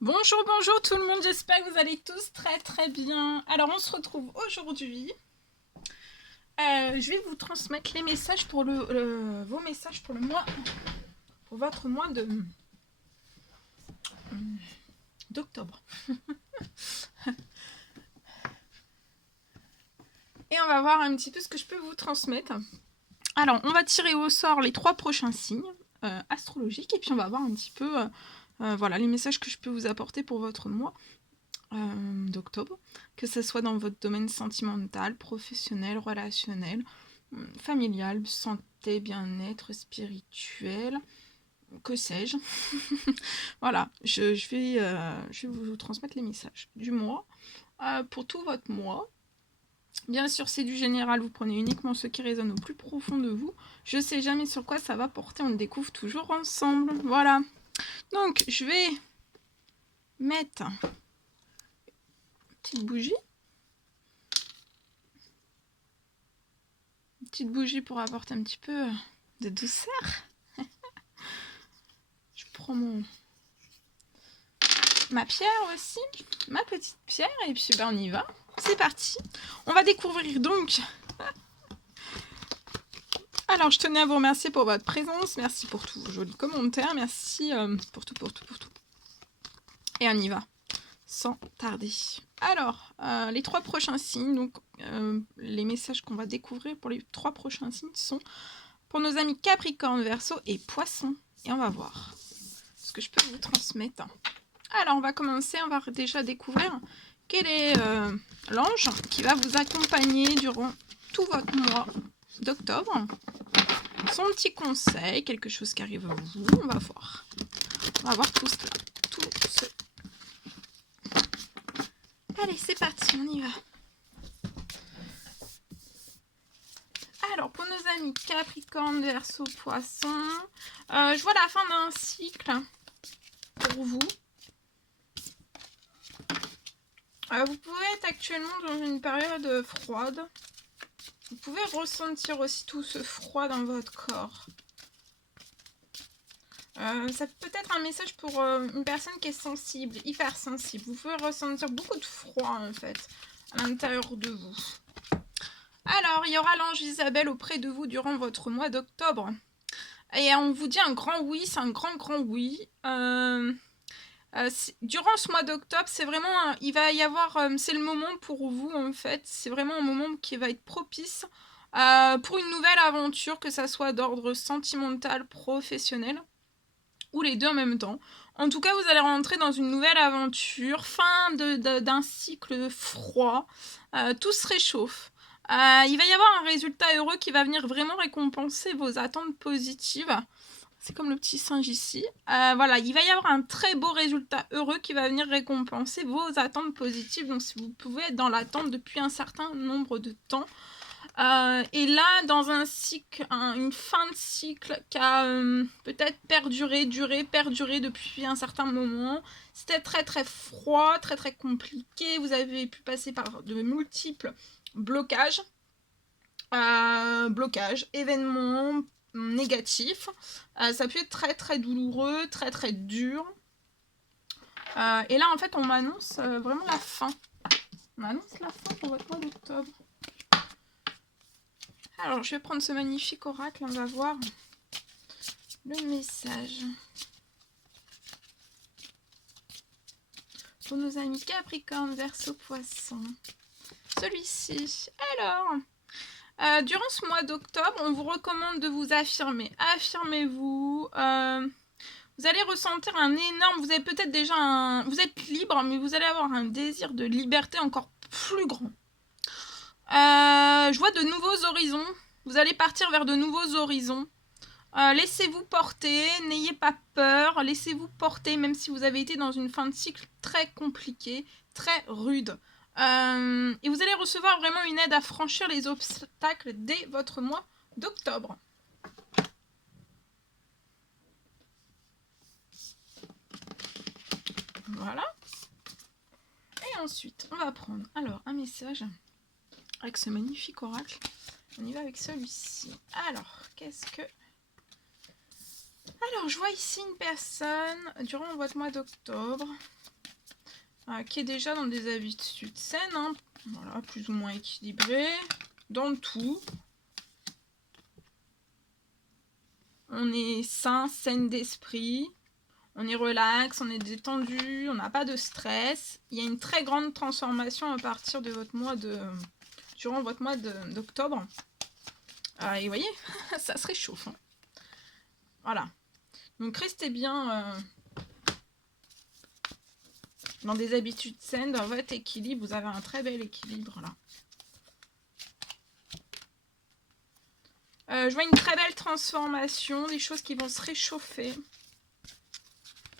Bonjour, bonjour tout le monde, j'espère que vous allez tous très très bien. Alors on se retrouve aujourd'hui. Je vais vous transmettre les messages pour vos messages pour le mois, pour votre mois d'octobre. Et on va voir un petit peu ce que je peux vous transmettre. Alors on va tirer au sort les 3 prochains signes astrologiques et puis on va voir un petit peu voilà, les messages que je peux vous apporter pour votre mois d'octobre, que ce soit dans votre domaine sentimental, professionnel, relationnel, familial, santé, bien-être, spirituel, que sais-je. Voilà, je vais vous transmettre les messages du mois pour tout votre mois. Bien sûr, c'est du général, vous prenez uniquement ce qui résonne au plus profond de vous. Je sais jamais sur quoi ça va porter, on le découvre toujours ensemble. Voilà. Donc, je vais mettre une petite bougie. Une petite bougie pour apporter un petit peu de douceur. Je prends ma pierre aussi, ma petite pierre, et puis ben, on y va. C'est parti. On va découvrir donc. Alors, je tenais à vous remercier pour votre présence. Merci pour tous vos jolis commentaires. Merci pour tout. Et on y va, sans tarder. Alors, les 3 prochains signes, donc les messages qu'on va découvrir pour les 3 prochains signes sont pour nos amis Capricorne, Verseau et Poisson. Et on va voir ce que je peux vous transmettre. Alors, on va commencer, on va déjà découvrir quel est l'ange qui va vous accompagner durant tout votre mois d'octobre. Son petit conseil, quelque chose qui arrive à vous, on va voir. On va voir tout cela. Allez, c'est parti, on y va. Alors, pour nos amis Capricorne, Verseau, Poisson, je vois la fin d'un cycle pour vous. Vous pouvez être actuellement dans une période froide. Vous pouvez ressentir aussi tout ce froid dans votre corps. Ça peut être un message pour une personne qui est sensible, hypersensible. Vous pouvez ressentir beaucoup de froid en fait à l'intérieur de vous. Alors, il y aura l'ange Isabelle auprès de vous durant votre mois d'octobre. Et on vous dit un grand oui, c'est un grand oui. Durant ce mois d'octobre, c'est vraiment, il va y avoir, c'est le moment pour vous en fait. C'est vraiment un moment qui va être propice pour une nouvelle aventure, que ça soit d'ordre sentimental, professionnel, ou les deux en même temps. En tout cas, vous allez rentrer dans une nouvelle aventure, fin d'un cycle froid, tout se réchauffe. Il va y avoir un résultat heureux qui va venir vraiment récompenser vos attentes positives. C'est comme le petit singe ici. Voilà, il va y avoir un très beau résultat heureux qui va venir récompenser vos attentes positives. Donc, si vous pouvez être dans l'attente depuis un certain nombre de temps. Et là, dans un cycle, une fin de cycle qui a peut-être perduré depuis un certain moment. C'était très très froid, très très compliqué. Vous avez pu passer par de multiples blocages, événements négatifs. Ça peut être très très douloureux, très très dur. Et là, en fait, on m'annonce vraiment la fin. On m'annonce la fin pour votre mois d'octobre. Alors, je vais prendre ce magnifique oracle, on va voir le message. Pour nos amis Capricorne, Verseau, Poisson. Celui-ci. Alors, durant ce mois d'octobre, on vous recommande de vous affirmer. Affirmez-vous. Vous allez ressentir un énorme... Vous avez peut-être déjà vous êtes libre, mais vous allez avoir un désir de liberté encore plus grand. Je vois de nouveaux horizons. Vous allez partir vers de nouveaux horizons. Laissez-vous porter, n'ayez pas peur, laissez-vous porter, même si vous avez été dans une fin de cycle très compliquée, très rude. Et vous allez recevoir vraiment une aide à franchir les obstacles dès votre mois d'octobre. Voilà. Et ensuite, on va prendre alors un message avec ce magnifique oracle. On y va avec celui-ci. Alors, qu'est-ce que... Alors, je vois ici une personne durant votre mois d'octobre. qui est déjà dans des habitudes saines, hein. Voilà, plus ou moins équilibré, dans le tout. On est sain, saine d'esprit, on est relax, on est détendu, on n'a pas de stress. Il y a une très grande transformation à partir de votre mois durant votre mois d'octobre. Et vous voyez, ça se réchauffe. Hein. Voilà. Donc restez bien dans des habitudes saines, dans votre équilibre. Vous avez un très bel équilibre là. Je vois une très belle transformation, des choses qui vont se réchauffer.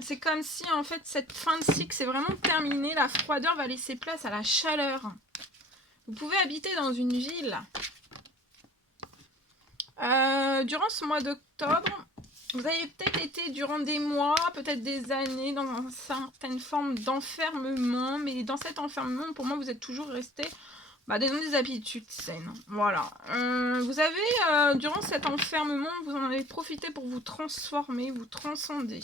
C'est comme si en fait cette fin de cycle c'est vraiment terminé. La froideur va laisser place à la chaleur. Vous pouvez habiter dans une ville. Durant ce mois d'octobre, vous avez peut-être été durant des mois, peut-être des années, dans une certaine forme d'enfermement. Mais dans cet enfermement, pour moi, vous êtes toujours resté dans des habitudes saines. Voilà. Vous avez, durant cet enfermement, vous en avez profité pour vous transformer, vous transcender.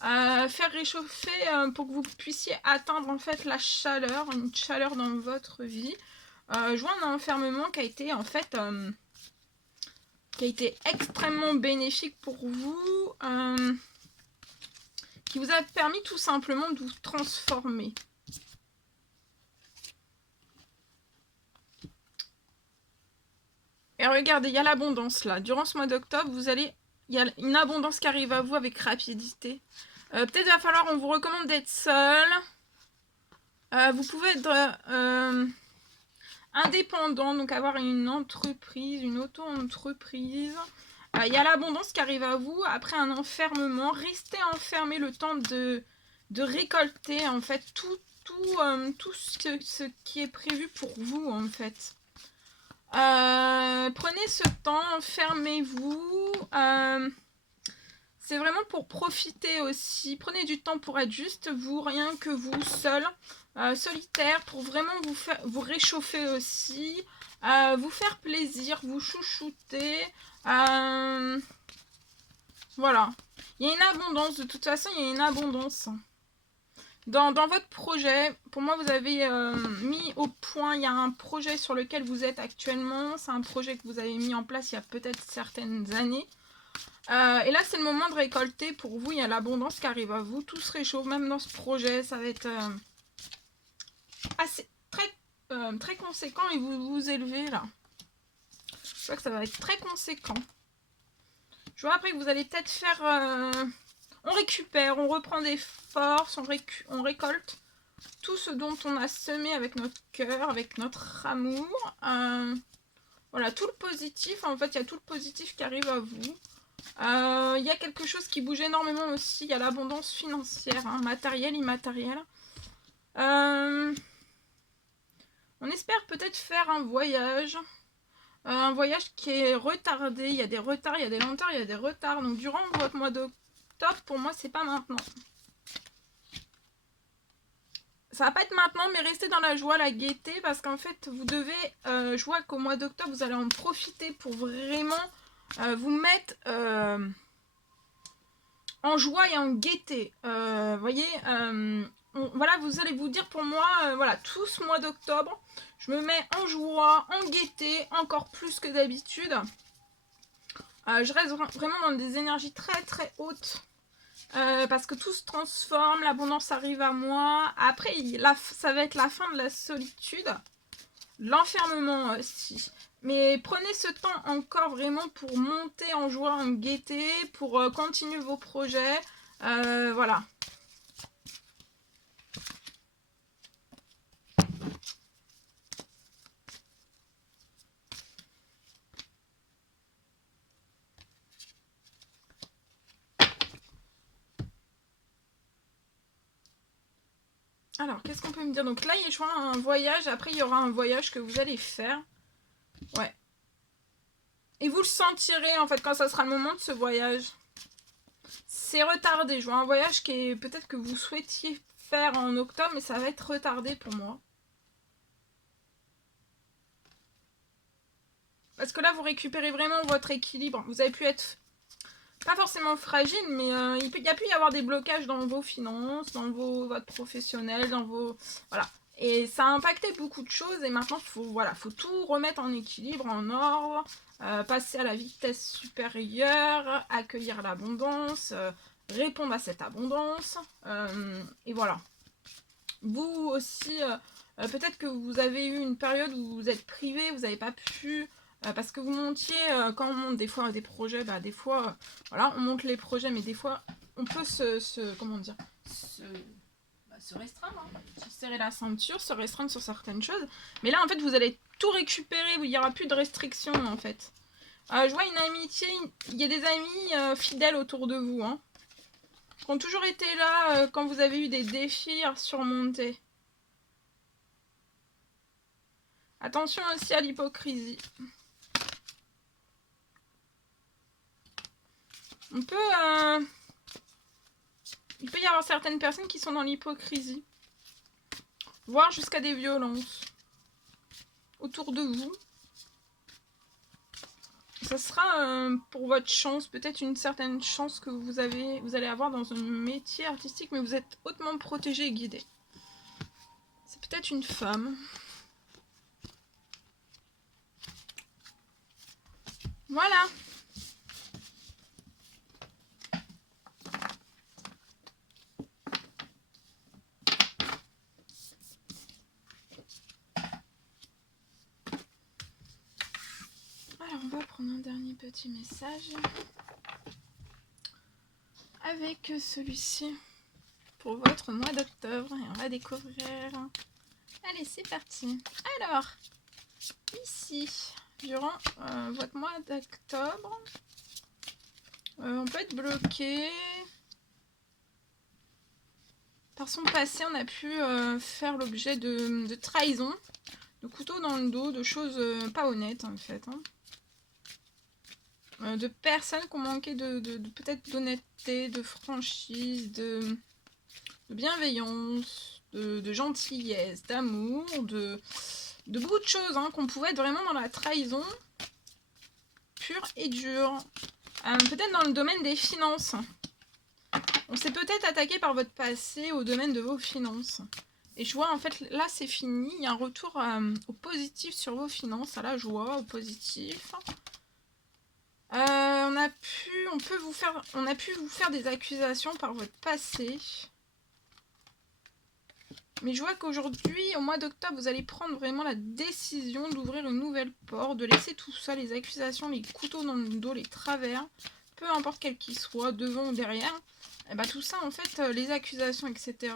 Faire réchauffer pour que vous puissiez atteindre en fait la chaleur, une chaleur dans votre vie. Je vois un enfermement qui a été en fait qui a été extrêmement bénéfique pour vous, qui vous a permis tout simplement de vous transformer. Et regardez, il y a l'abondance là. Durant ce mois d'octobre, il y a une abondance qui arrive à vous avec rapidité. Peut-être va falloir, on vous recommande d'être seul. Vous pouvez être indépendant, donc avoir une entreprise, une auto-entreprise. Il y a l'abondance qui arrive à vous après un enfermement. Restez enfermé le temps de récolter en fait tout ce qui est prévu pour vous en fait. Prenez ce temps, enfermez-vous. C'est vraiment pour profiter aussi. Prenez du temps pour être juste vous, rien que vous, seul, solitaire, pour vraiment vous réchauffer aussi, vous faire plaisir, vous chouchouter. Voilà. Il y a une abondance, de toute façon, il y a une abondance. Dans votre projet, pour moi, vous avez mis au point, il y a un projet sur lequel vous êtes actuellement. C'est un projet que vous avez mis en place il y a peut-être certaines années. Et là, c'est le moment de récolter pour vous. Il y a l'abondance qui arrive à vous. Tout se réchauffe, même dans ce projet. Ça va être assez très conséquent et vous vous élevez là. Je vois que ça va être très conséquent. Je vois après que vous allez peut-être faire... on récupère, on reprend des forces, on récolte tout ce dont on a semé avec notre cœur, avec notre amour. Voilà, tout le positif. En fait, il y a tout le positif qui arrive à vous. Il y a quelque chose qui bouge énormément aussi. Il y a l'abondance financière, hein, matérielle, immatérielle. On espère peut-être faire un voyage qui est retardé. Il y a des retards, il y a des lenteurs, il y a des retards. Donc durant votre mois d'octobre, pour moi, c'est pas maintenant. Ça va pas être maintenant, mais restez dans la joie, la gaieté, parce qu'en fait, vous devez, je vois qu'au mois d'octobre, vous allez en profiter pour vraiment vous mettre en joie et en gaieté. Voyez, voilà, vous allez vous dire pour moi, voilà, tout ce mois d'octobre, je me mets en joie, en gaieté, encore plus que d'habitude. Je reste vraiment dans des énergies très très hautes. Parce que tout se transforme, l'abondance arrive à moi. Après, ça va être la fin de la solitude, l'enfermement aussi. Mais prenez ce temps encore vraiment pour monter en joie, en gaieté, pour continuer vos projets. Voilà. Alors, qu'est-ce qu'on peut me dire? Donc là, il y a un voyage. Après, il y aura un voyage que vous allez faire. Ouais. Et vous le sentirez, en fait, quand ça sera le moment de ce voyage. C'est retardé. Je vois un voyage qui est peut-être que vous souhaitiez faire en octobre, mais ça va être retardé pour moi. Parce que là, vous récupérez vraiment votre équilibre. Vous avez pu être pas forcément fragile, mais il y a pu y avoir des blocages dans vos finances, dans votre professionnel, dans vos... Voilà. Et ça a impacté beaucoup de choses, et maintenant, faut tout remettre en équilibre, en ordre, passer à la vitesse supérieure, accueillir l'abondance, répondre à cette abondance, et voilà. Vous aussi, peut-être que vous avez eu une période où vous êtes privé, vous n'avez pas pu... parce que vous montiez, quand on monte des fois des projets, des fois, voilà, on monte les projets, mais des fois, on peut comment dire, se restreindre, hein, se serrer la ceinture, se restreindre sur certaines choses. Mais là, en fait, vous allez tout récupérer, il n'y aura plus de restrictions, en fait. Je vois une amitié, il y a des amis fidèles autour de vous, hein, qui ont toujours été là quand vous avez eu des défis à surmonter. Attention aussi à l'hypocrisie. Il peut y avoir certaines personnes qui sont dans l'hypocrisie, voire jusqu'à des violences autour de vous. Ça sera pour votre chance, peut-être une certaine chance que vous allez avoir dans un métier artistique, mais vous êtes hautement protégé et guidé. C'est peut-être une femme. Voilà. Alors on va prendre un dernier petit message avec celui-ci pour votre mois d'octobre et on va découvrir. Allez, c'est parti. Alors, ici, durant votre mois d'octobre, on peut être bloqué. Par son passé, on a pu faire l'objet de trahison, de couteaux dans le dos, de choses pas honnêtes en fait. Hein. De personnes qui ont manqué de peut-être d'honnêteté, de franchise, de bienveillance, de gentillesse, d'amour, de beaucoup de choses, hein, qu'on pouvait être vraiment dans la trahison pure et dure. Peut-être dans le domaine des finances. On s'est peut-être attaqué par votre passé au domaine de vos finances. Et je vois en fait, là c'est fini, il y a un retour au positif sur vos finances, à la joie, au positif. On a pu vous faire des accusations par votre passé. Mais je vois qu'aujourd'hui, au mois d'octobre, vous allez prendre vraiment la décision d'ouvrir une nouvelle porte, de laisser tout ça, les accusations, les couteaux dans le dos, les travers, peu importe quel qu'ils soient, devant ou derrière. Et bah tout ça, en fait, les accusations, etc.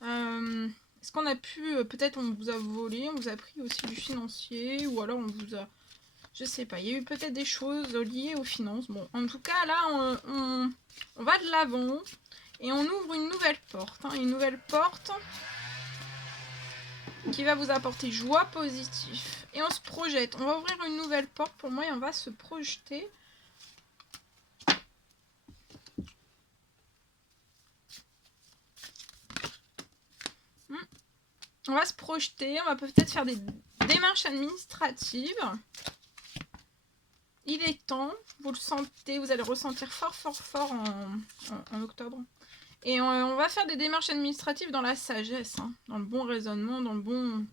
Est-ce qu'on a pu, peut-être on vous a volé, on vous a pris aussi du financier, ou alors on vous a... Je sais pas, il y a eu peut-être des choses liées aux finances. Bon, en tout cas, là, on va de l'avant et on ouvre une nouvelle porte. Hein, une nouvelle porte qui va vous apporter joie positive. Et on se projette. On va ouvrir une nouvelle porte pour moi et on va se projeter. On va se projeter. On va peut-être faire des démarches administratives. Il est temps. Vous le sentez. Vous allez ressentir fort en octobre. Et on va faire des démarches administratives dans la sagesse. Hein, dans le bon raisonnement. Dans le bon...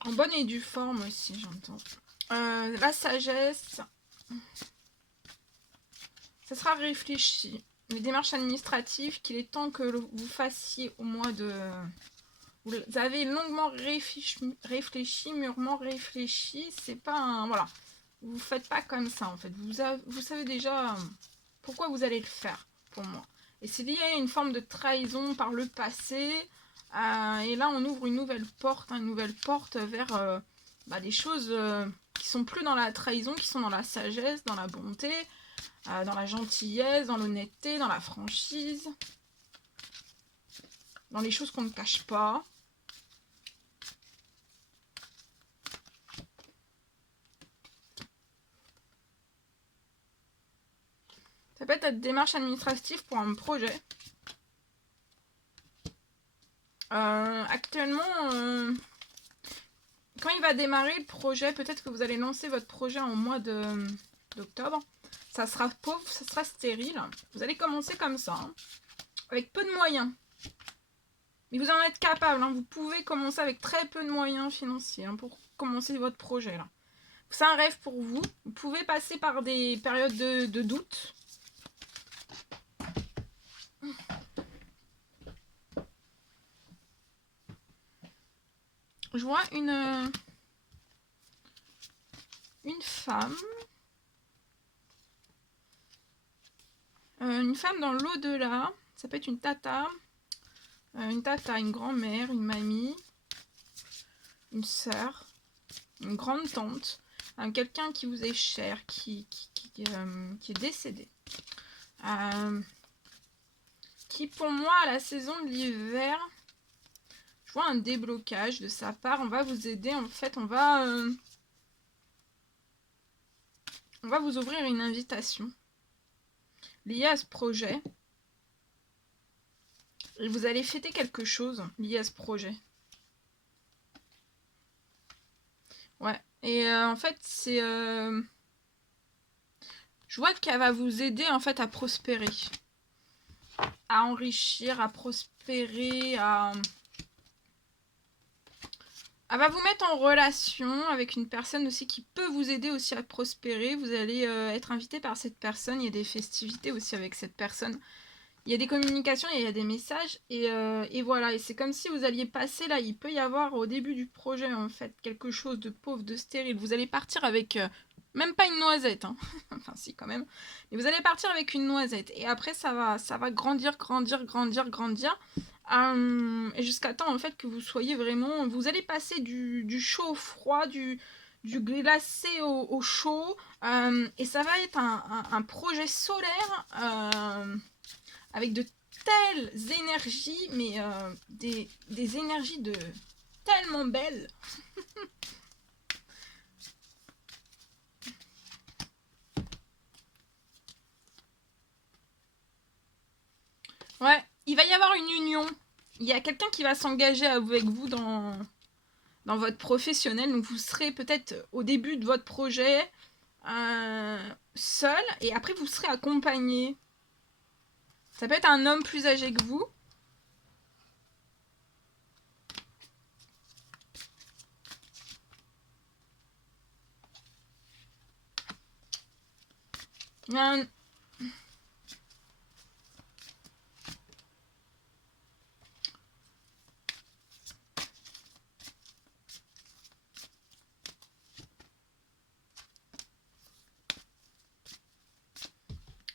En bonne et due forme aussi, j'entends. La sagesse, ça sera réfléchi. Les démarches administratives, qu'il est temps que vous fassiez au mois de... Vous avez longuement réfléchi, mûrement réfléchi. C'est pas un... Voilà. Vous faites pas comme ça, en fait. Vous savez déjà pourquoi vous allez le faire, pour moi. Et c'est lié à une forme de trahison par le passé. Et là, on ouvre une nouvelle porte vers des choses qui sont plus dans la trahison, qui sont dans la sagesse, dans la bonté, dans la gentillesse, dans l'honnêteté, dans la franchise, dans les choses qu'on ne cache pas. Ça peut être une démarche administrative pour un projet. Actuellement, quand il va démarrer le projet, peut-être que vous allez lancer votre projet en mois d'octobre. ça sera pauvre, ça sera stérile. Vous allez commencer comme ça, hein, avec peu de moyens. Mais vous en êtes capable, hein, vous pouvez commencer avec très peu de moyens financiers hein, pour commencer votre projet là. C'est un rêve pour vous. Vous pouvez passer par des périodes de doute. Je vois une femme. Une femme dans l'au-delà. Ça peut être une tata. Une grand-mère, une mamie, une sœur, une grande tante. Quelqu'un qui vous est cher, qui est décédé. Qui pour moi à la saison de l'hiver, je vois un déblocage de sa part. On va vous aider, en fait on va vous ouvrir une invitation liée à ce projet. Et vous allez fêter quelque chose lié à ce projet. Ouais, et en fait c'est... je vois qu'elle va vous aider en fait à prospérer. À enrichir, à prospérer, Elle va vous mettre en relation avec une personne aussi qui peut vous aider aussi à prospérer. Vous allez être invité par cette personne. Il y a des festivités aussi avec cette personne. Il y a des communications, il y a des messages. Et voilà, et c'est comme si vous alliez passer là. Il peut y avoir au début du projet en fait quelque chose de pauvre, de stérile. Vous allez partir avec... même pas une noisette, hein. Enfin si quand même. Mais vous allez partir avec une noisette. Et après ça va grandir. Et jusqu'à temps en fait que vous soyez vraiment... Vous allez passer du chaud au froid, du glacé au chaud. Et ça va être un projet solaire avec de telles énergies, mais des énergies de tellement belles. Ouais, il va y avoir une union. Il y a quelqu'un qui va s'engager avec vous dans votre professionnel. Donc vous serez peut-être au début de votre projet seul et après vous serez accompagné. Ça peut être un homme plus âgé que vous.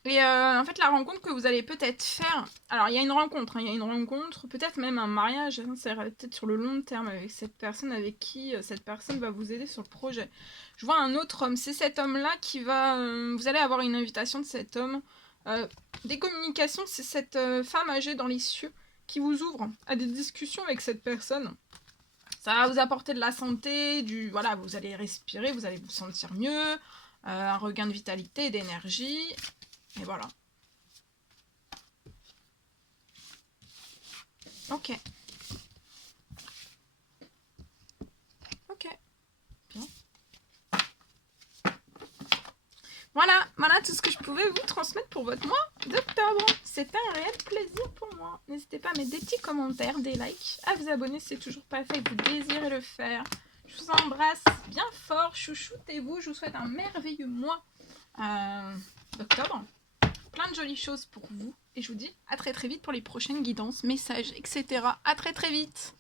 Et en fait, la rencontre que vous allez peut-être faire... Alors, il y a une rencontre, hein, il y a une rencontre, peut-être même un mariage, hein, ça ira peut-être sur le long terme avec cette personne avec qui cette personne va vous aider sur le projet. Je vois un autre homme, c'est cet homme-là qui va... vous allez avoir une invitation de cet homme. Des communications, c'est cette femme âgée dans les cieux qui vous ouvre à des discussions avec cette personne. Ça va vous apporter de la santé, voilà, vous allez respirer, vous allez vous sentir mieux, un regain de vitalité, d'énergie... Et voilà. Ok. Ok. Bien. Voilà tout ce que je pouvais vous transmettre pour votre mois d'octobre. C'était un réel plaisir pour moi. N'hésitez pas à mettre des petits commentaires, des likes, à vous abonner si c'est toujours pas fait et que vous désirez le faire. Je vous embrasse bien fort, chouchoutez-vous. Je vous souhaite un merveilleux mois d'octobre. Plein de jolies choses pour vous. Et je vous dis à très vite pour les prochaines guidances, messages, etc. À très vite.